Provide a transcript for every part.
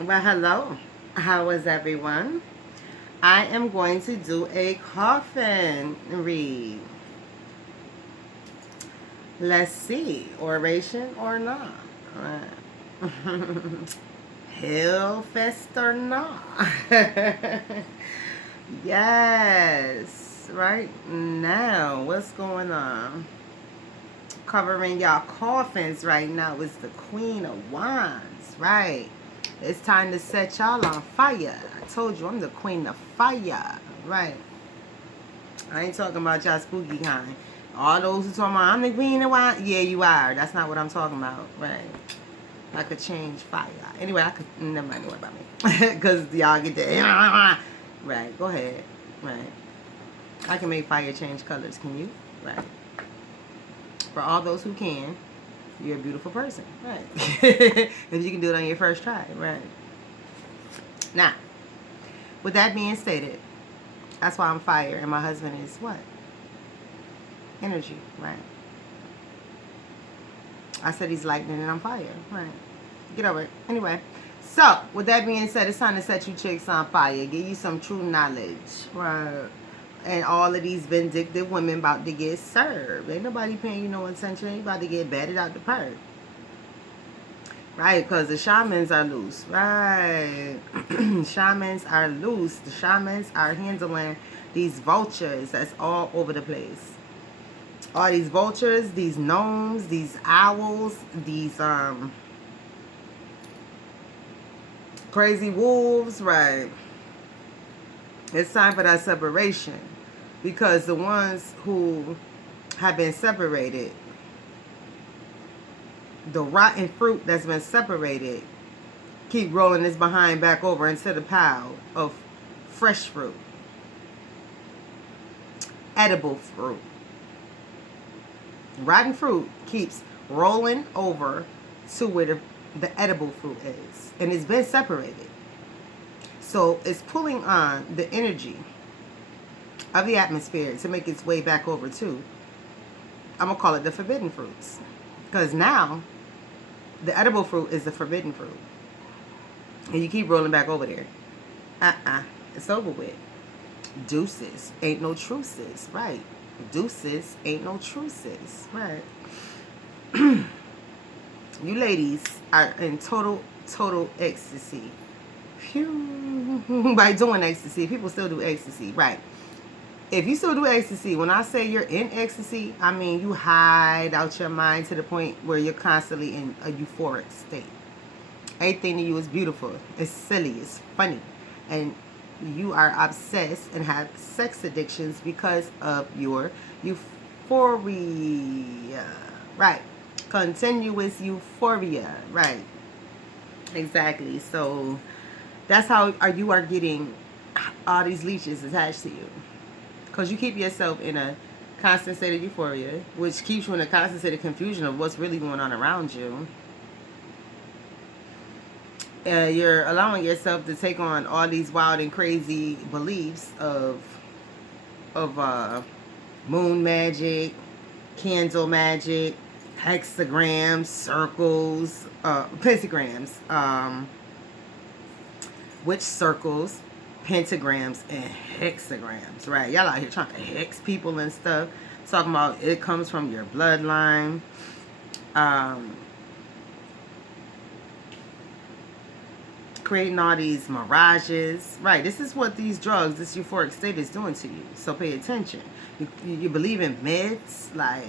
Well, hello. How is everyone? I am going to do a coffin read. Let's see, oration or not. Hellfest or not. Yes, right now, what's going on? Covering y'all coffins right now is the Queen of Wands, right? It's time to set y'all on fire. I told you I'm the Queen of Fire, right? I ain't talking about y'all spooky kind. All those who talking about I'm the Queen of Wands, yeah, you are. That's not what I'm talking about, right? I could change fire. Anyway, I could never mind what about me, because y'all get that. Right, go ahead. Right, I can make fire change colors. Can you? Right. For all those who can, you're a beautiful person, right? If you can do it on your first try, right? Now, with that being stated, that's why I'm fire, and my husband is what? Energy, right? I said he's lightning and I'm fire, right? Get over it. Anyway, so with that being said, it's time to set you chicks on fire. Give you some true knowledge, right? And all of these vindictive women about to get served. Ain't nobody paying you no attention. They about to get batted out the park. Right, because the shamans are loose. Right. Shamans are loose. The shamans are handling these vultures that's all over the place. All these vultures, these gnomes, these owls, these crazy wolves, right? It's time for that separation. Because the ones who have been separated, the rotten fruit that's been separated, keep rolling this behind back over into the pile of fresh fruit, edible fruit. Rotten fruit keeps rolling over to where the edible fruit is, and it's been separated. So it's pulling on the energy of the atmosphere to make its way back over to, I'm going to call it the forbidden fruits. Because now, the edible fruit is the forbidden fruit. And you keep rolling back over there. It's over with. Deuces ain't no truces, right? Deuces ain't no truces, right? You ladies are in total ecstasy. Phew. By doing ecstasy, people still do ecstasy, right? If you still do ecstasy, when I say you're in ecstasy, I mean you hide out your mind to the point where you're constantly in a euphoric state. Everything to you is beautiful. It's silly. It's funny. And you are obsessed and have sex addictions because of your euphoria. Right. Continuous euphoria. Right. Exactly. So that's how you are getting all these leeches attached to you. Because you keep yourself in a constant state of euphoria, which keeps you in a constant state of confusion of what's really going on around you. You're allowing yourself to take on all these wild and crazy beliefs of moon magic, candle magic, hexagrams, circles, pentagrams, witch circles, pentagrams, and hexagrams. Right? Y'all out here trying to hex people and stuff. Talking about it comes from your bloodline. Creating all these mirages. Right, this is what these drugs, this euphoric state is doing to you. So pay attention. You believe in myths, like,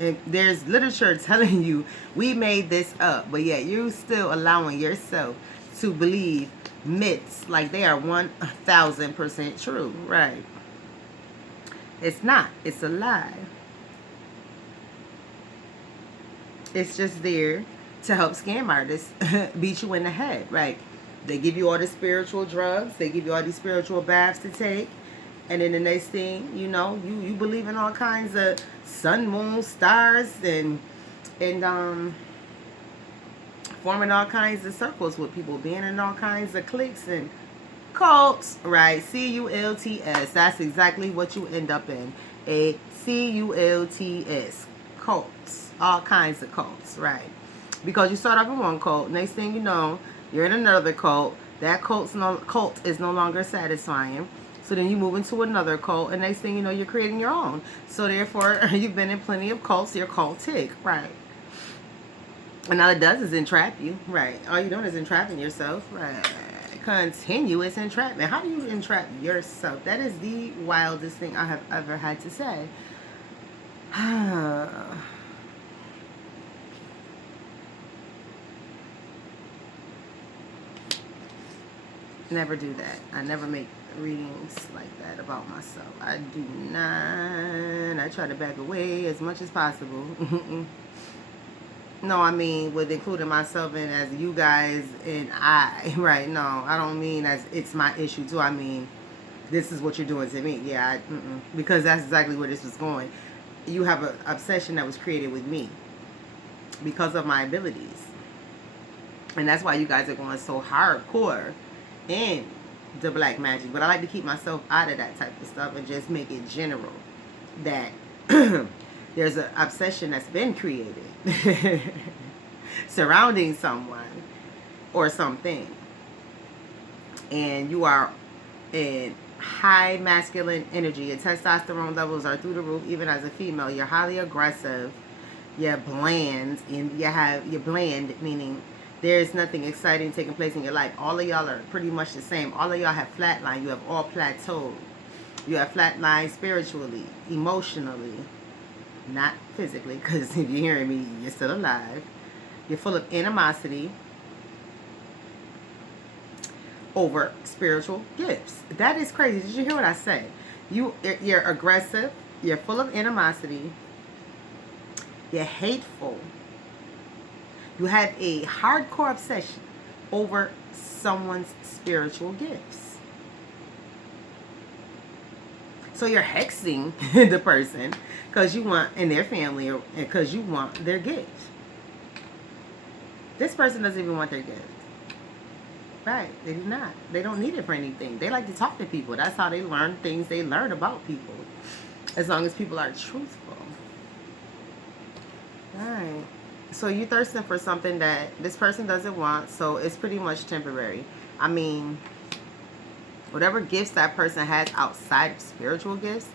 and there's literature telling you we made this up, but yet you're still allowing yourself to believe myths like they are 1,000% true. Right. It's not. It's a lie. It's just there to help scam artists beat you in the head. Right. They give you all the spiritual drugs. They give you all these spiritual baths to take. And then the next thing, you know, you believe in all kinds of sun, moon, stars, and forming all kinds of circles with people, being in all kinds of cliques and cults, right? CULTS. That's exactly what you end up in. A CULTS. Cults. All kinds of cults, right? Because you start off in one cult, next thing you know, You're in another cult. That cult is no longer satisfying. So then you move into another cult, and next thing you know, you're creating your own. So therefore, you've been in plenty of cults. You're cultic, right? And all it does is entrap you, right? All you're doing is entrapping yourself, right? Continuous entrapment. How do you entrap yourself? That is the wildest thing I have ever had to say. Never do that. I never make readings like that about myself. I do not. I try to back away as much as possible. No, I mean with including myself in as you guys and I, right? No, I don't mean as it's my issue too. I mean, this is what you're doing to me. Yeah, because that's exactly where this was going. You have an obsession that was created with me because of my abilities. And that's why you guys are going so hardcore in the black magic. But I like to keep myself out of that type of stuff and just make it general that there's an obsession that's been created surrounding someone or something. And you are in high masculine energy. Your testosterone levels are through the roof, even as a female. You're highly aggressive. You're bland, and you're bland, meaning there's nothing exciting taking place in your life. All of y'all are pretty much the same. All of y'all have flatline. You have all plateaued. You have flatline spiritually, emotionally, not physically, because if you're hearing me, you're still alive. You're full of animosity over spiritual gifts. That is crazy. Did you hear what I said? You're aggressive. You're full of animosity. You're hateful. You have a hardcore obsession over someone's spiritual gifts. So you're hexing the person because you want, in their family, or because you want their gift. This person doesn't even want their gift. Right, they do not. They don't need it for anything. They like to talk to people. That's how they learn things they learn about people. As long as people are truthful. Right. So you thirsting for something that this person doesn't want, so it's pretty much temporary. I mean, whatever gifts that person has outside of spiritual gifts,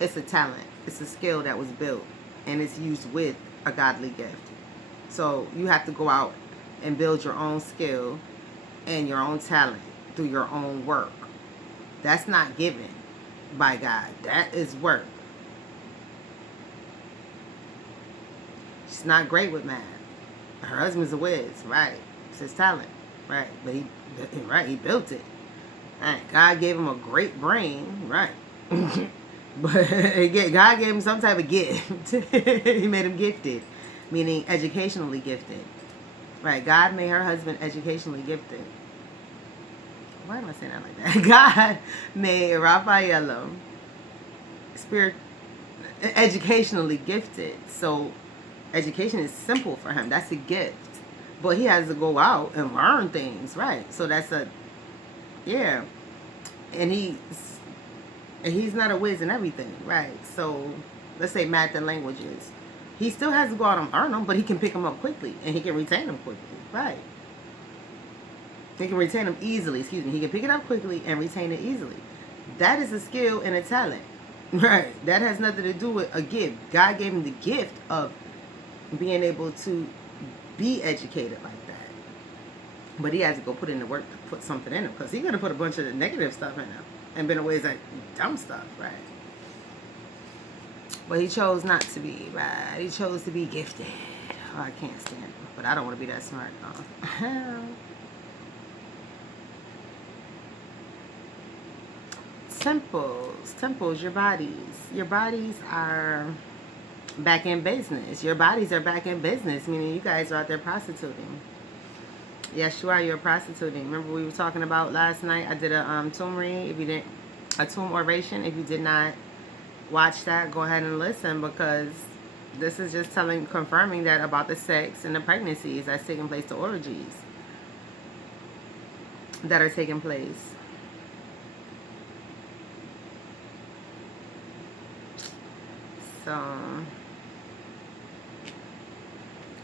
it's a talent. It's a skill that was built, and it's used with a godly gift. So you have to go out and build your own skill and your own talent through your own work. That's not given by God. That is work. She's not great with math. Her husband's a whiz, right? It's his talent, right? But he built it. Right. God gave him a great brain, right? But God gave him some type of gift. He made him gifted, meaning educationally gifted. Right? God made her husband educationally gifted. Why am I saying that like that? God made Raffaello educationally gifted. So education is simple for him. That's a gift. But he has to go out and learn things, right? So that's yeah. And he's not a whiz in everything, right? So let's say math and languages. He still has to go out and learn them, but he can pick them up quickly and he can retain them quickly, right? He can retain them easily, excuse me. He can pick it up quickly and retain it easily. That is a skill and a talent, right? That has nothing to do with a gift. God gave him the gift of being able to be educated like that. But he has to go put in the work to put something in him, because he's going to put a bunch of the negative stuff in him and been ways like dumb stuff, right? But he chose not to be, right? He chose to be gifted. Oh, I can't stand him, but I don't want to be that smart. Oh. Temples, your bodies are back in business. Your bodies are back in business, meaning you guys are out there prostituting. Yes, you are. You're prostituting. Remember we were talking about last night? I did a tomb read. If you didn't, a tomb oration. If you did not watch that, go ahead and listen, because this is just confirming that about the sex and the pregnancies that's taking place, the orgies that are taking place. So,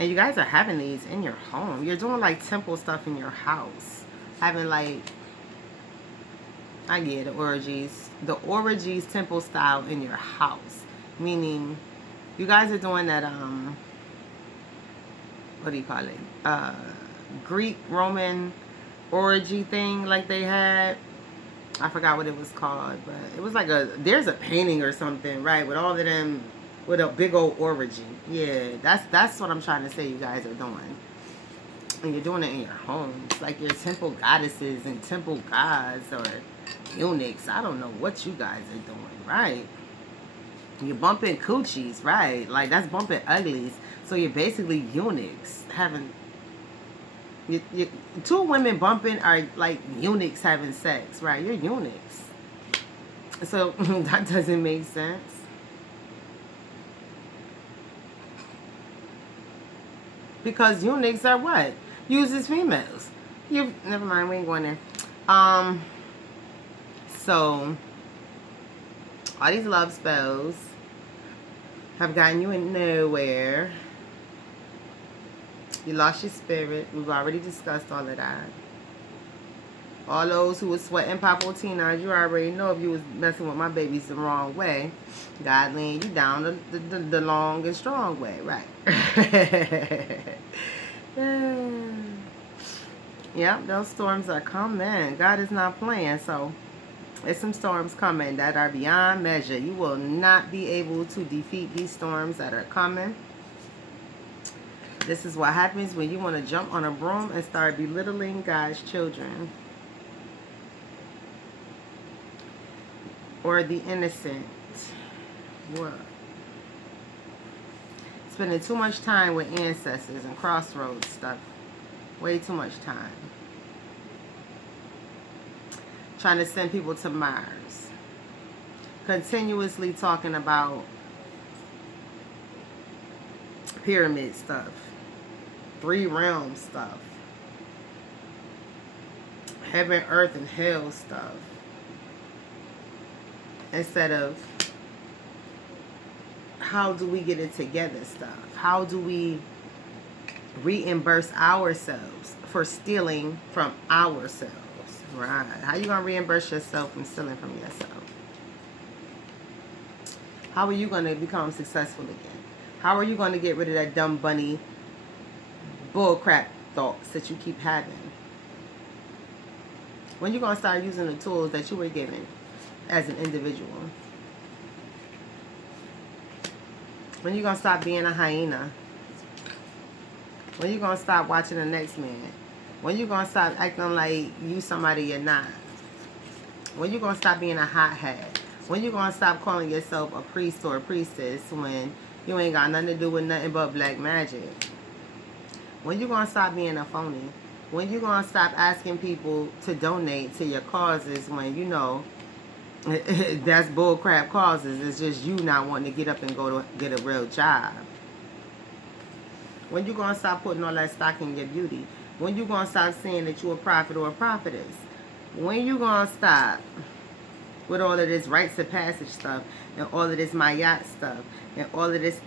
And you guys are having these in your home. You're doing like temple stuff in your house. Having like, I get it, orgies. The orgies temple style in your house. Meaning, you guys are doing that, what do you call it? Greek, Roman orgy thing like they had. I forgot what it was called, but it was like there's a painting or something, right? With all of them, with a big old orgy. Yeah, that's what I'm trying to say you guys are doing. And you're doing it in your homes. Like your temple goddesses and temple gods or eunuchs. I don't know what you guys are doing, right? You're bumping coochies, right? Like that's bumping uglies. So you're basically eunuchs having... two women bumping are like eunuchs having sex, right? You're eunuchs. So that doesn't make sense. Because eunuchs are what? Used as females. Never mind, we ain't going there. So all these love spells have gotten you in nowhere. You lost your spirit. We've already discussed all of that. All those who was sweating papotina, you already know if you was messing with my babies the wrong way, God laying you down the long and strong way, right? Yep, those storms are coming. God is not playing, so there's some storms coming that are beyond measure. You will not be able to defeat these storms that are coming. This is what happens when you want to jump on a broom and start belittling God's children. Or the innocent. What? Spending too much time with ancestors and crossroads stuff. Way too much time. Trying to send people to Mars. Continuously talking about pyramid stuff. 3 realm stuff. Heaven, earth, and hell stuff. Instead of how do we get it together stuff. How do we reimburse ourselves for stealing from ourselves? Right. How you going to reimburse yourself from stealing from yourself? How are you going to become successful again? How are you going to get rid of that dumb bunny bullcrap thoughts that you keep having? When you going to start using the tools that you were given as an individual? When you going to stop being a hyena? When you going to stop watching the next man? When you going to stop acting like you somebody you're not? When you going to stop being a hothead? When you going to stop calling yourself a priest or a priestess when you ain't got nothing to do with nothing but black magic? When you going to stop being a phony? When you going to stop asking people to donate to your causes when you know that's bullcrap causes? It's just you not wanting to get up and go to get a real job. When you going to stop putting all that stock in your beauty? When you going to stop saying that you're a prophet or a prophetess? When you going to stop with all of this rites of passage stuff and all of this Mayat stuff and all of this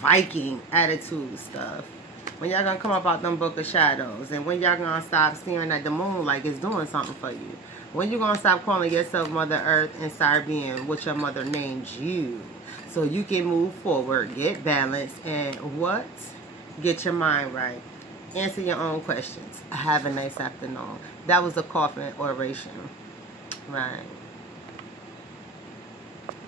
Viking attitude stuff? When y'all gonna come up out them book of shadows? And when y'all gonna stop staring at the moon like it's doing something for you? When you gonna stop calling yourself Mother Earth and start being what your mother named you? So you can move forward, get balanced, and what? Get your mind right. Answer your own questions. Have a nice afternoon. That was a Coffin Oration. Right.